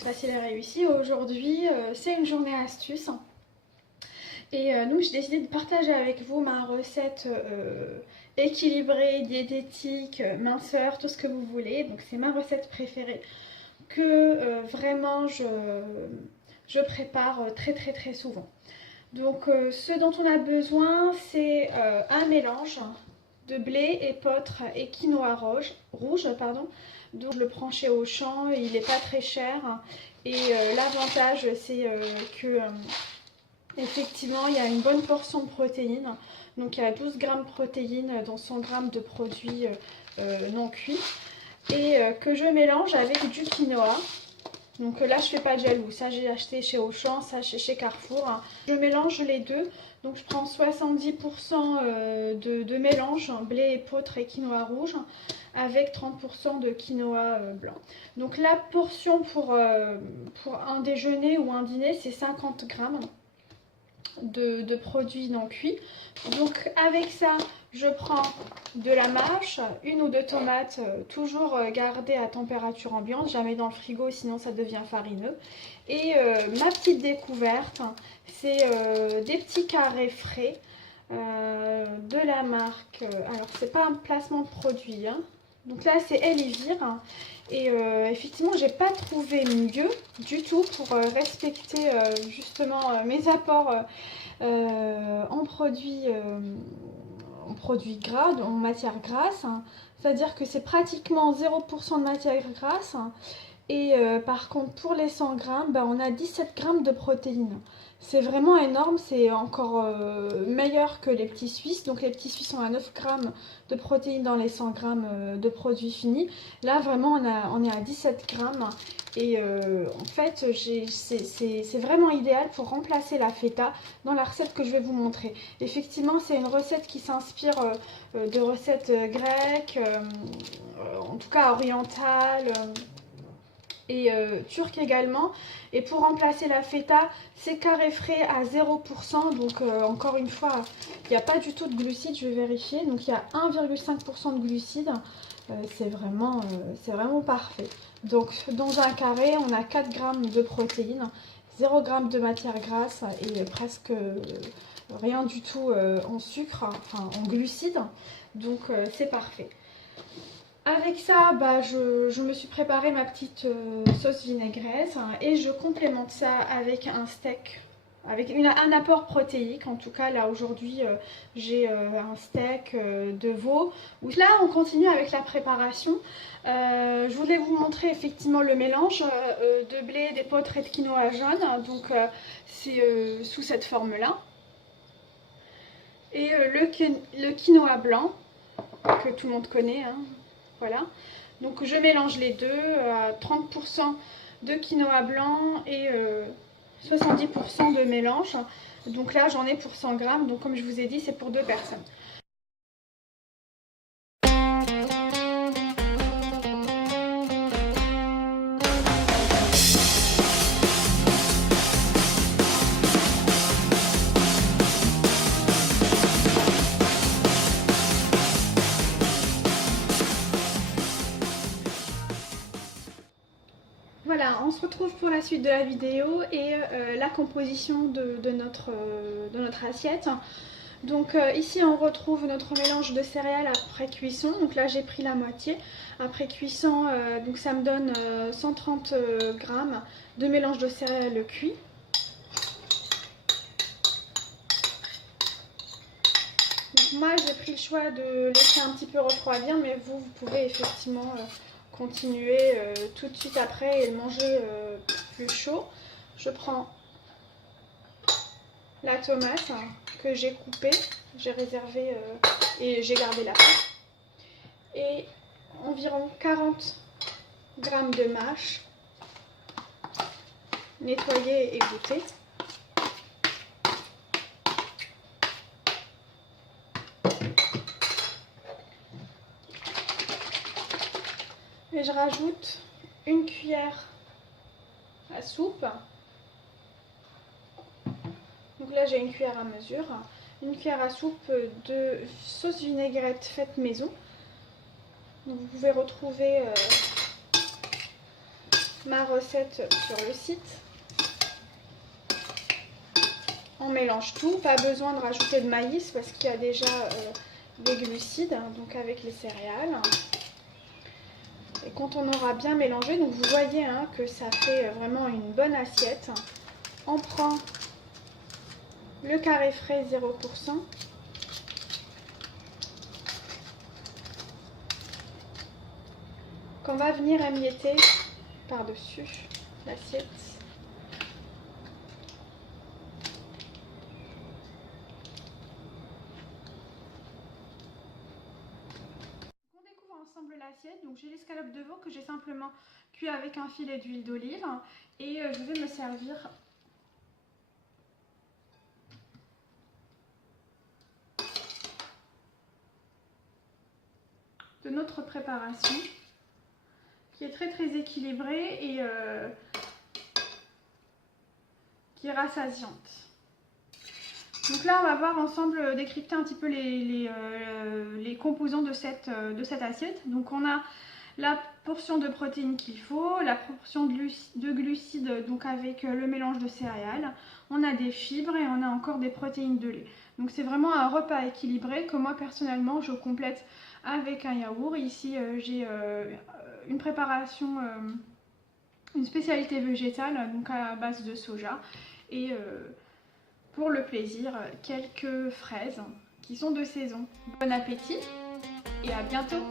recette facile et réussie. Aujourd'hui, c'est une journée astuce. Et donc, j'ai décidé de partager avec vous ma recette équilibrée, diététique, minceur, tout ce que vous voulez. Donc, c'est ma recette préférée que vraiment je prépare très souvent. Donc, ce dont on a besoin, c'est un mélange de blé, épeautre et quinoa rouge. Donc, je le prends chez Auchan, il n'est pas très cher. Et l'avantage, c'est que effectivement, il y a une bonne portion de protéines. Donc, il y a 12 grammes de protéines dans 100 grammes de produits non cuits. Et que je mélange avec du quinoa. Donc là, je fais pas de jaloux. Ça, j'ai acheté chez Auchan, ça chez Carrefour. Je mélange les deux. Donc je prends 70% de mélange, blé, épeautre et quinoa rouge, avec 30% de quinoa blanc. Donc la portion pour un déjeuner ou un dîner, c'est 50 grammes de produits non cuits. Donc avec ça, je prends de la mâche, une ou deux tomates, toujours gardées à température ambiante, jamais dans le frigo sinon ça devient farineux. Et ma petite découverte, c'est des petits carrés frais de la marque, alors c'est pas un placement de produit, hein. Donc là c'est Elivir. Et effectivement, j'ai pas trouvé mieux du tout pour respecter justement mes apports en produits gras, en matière grasse. C'est-à-dire que c'est pratiquement 0% de matière grasse. Et par contre, pour les 100 grammes, on a 17 grammes de protéines. C'est vraiment énorme, c'est encore meilleur que les petits Suisses. Donc les petits Suisses ont à 9 grammes de protéines dans les 100 grammes de produits finis. Là, vraiment, on est à 17 grammes. Et en fait, c'est vraiment idéal pour remplacer la feta dans la recette que je vais vous montrer. Effectivement, c'est une recette qui s'inspire de recettes grecques, en tout cas orientales. Et turc également. Et pour remplacer la feta, c'est carré frais à 0%. Donc encore une fois, il n'y a pas du tout de glucides, je vais vérifier. Donc il y a 1,5% de glucides. C'est vraiment parfait. Donc dans un carré, on a 4 grammes de protéines, 0 g de matière grasse et presque rien du tout en sucre, enfin en glucides. Donc c'est parfait. Avec ça, je me suis préparé ma petite sauce vinaigrette et je complémente ça avec un steak, avec un apport protéique. En tout cas, là aujourd'hui, j'ai un steak de veau. Là, on continue avec la préparation. Je voulais vous montrer effectivement le mélange de blé, d'épeautre et de quinoa jaune. Donc, c'est sous cette forme-là. Et le quinoa blanc, que tout le monde connaît, hein. Voilà, donc je mélange les deux à 30% de quinoa blanc et 70% de mélange. Donc là j'en ai pour 100 grammes, donc comme je vous ai dit c'est pour 2 personnes. Voilà, on se retrouve pour la suite de la vidéo et la composition de notre assiette. Donc ici on retrouve notre mélange de céréales après cuisson. Donc là j'ai pris la moitié. Après cuisson, donc ça me donne 130 grammes de mélange de céréales cuit. Donc moi j'ai pris le choix de laisser un petit peu refroidir, mais vous pouvez effectivement continuer tout de suite après et le manger plus chaud. Je prends la tomate que j'ai coupée, j'ai réservé et j'ai gardé la peau. Et environ 40 grammes de mâche nettoyée et égouttée. Et je rajoute une cuillère à soupe. Donc là j'ai une cuillère à mesure. Une cuillère à soupe de sauce vinaigrette faite maison. Donc vous pouvez retrouver ma recette sur le site. On mélange tout, pas besoin de rajouter de maïs parce qu'il y a déjà des glucides, donc avec les céréales. Et quand on aura bien mélangé, donc vous voyez que ça fait vraiment une bonne assiette. On prend le carré frais 0%. Qu'on va venir émietter par-dessus l'assiette. On découvre ensemble l'assiette. Donc j'ai l'escalope de veau que j'ai simplement cuit avec un filet d'huile d'olive et je vais me servir de notre préparation qui est très équilibrée et qui est rassasiante. Donc là on va voir ensemble, décrypter un petit peu les composants de cette assiette. Donc on a la portion de protéines qu'il faut, la portion de glucides donc avec le mélange de céréales, on a des fibres et on a encore des protéines de lait. Donc c'est vraiment un repas équilibré que moi personnellement je complète avec un yaourt. Ici j'ai une préparation, une spécialité végétale donc à base de soja et pour le plaisir quelques fraises qui sont de saison. Bon appétit et à bientôt!